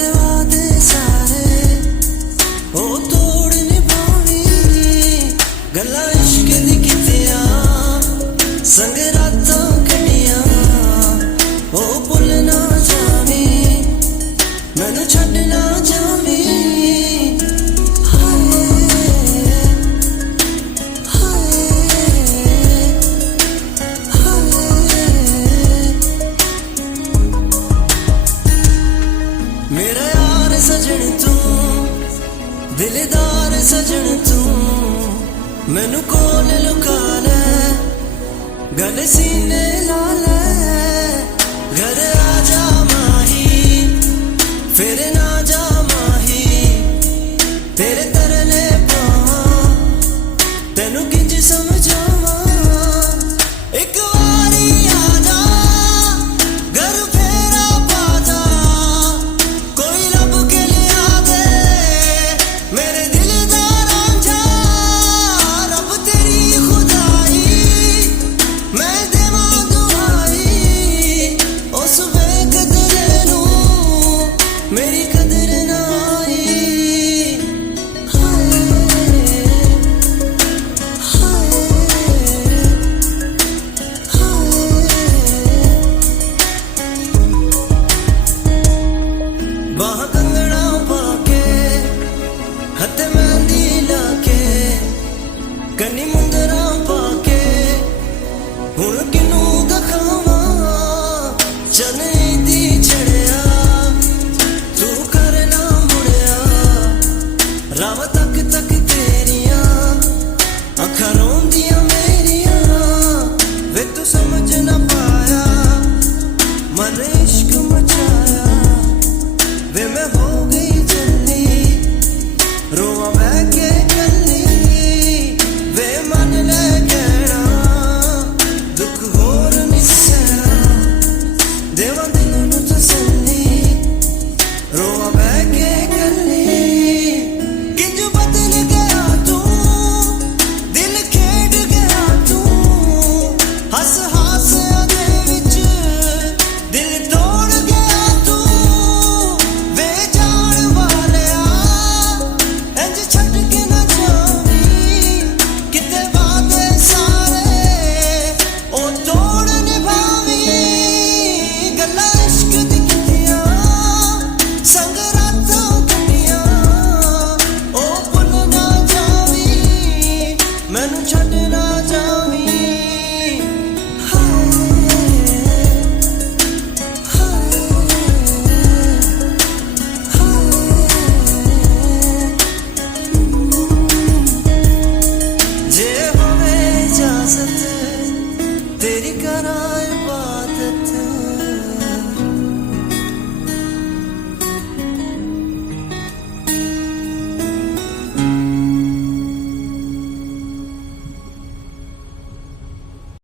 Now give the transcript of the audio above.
तेरे वादे सारे ओ तोड़ निभावी गल्लां इश्क दी कीतियां संग रातां कटियां ओ भुल ना जावी मैनू छड्ड ना जावी मेरा यार सजन तू दिलदार सजन तू मैनू कोल लुका ले गल सीने ला ले घर आजा माही फिर ना जा माही तेरे तरले पावा तेनू किंज समझावा एक वारी आजा घर फेरा पाजा कोई लब के लिया दे मेरे दिल दा रांझा रब तेरी खुदाई मैं देवा दुआई उस वेख दिल नू मेरी कदर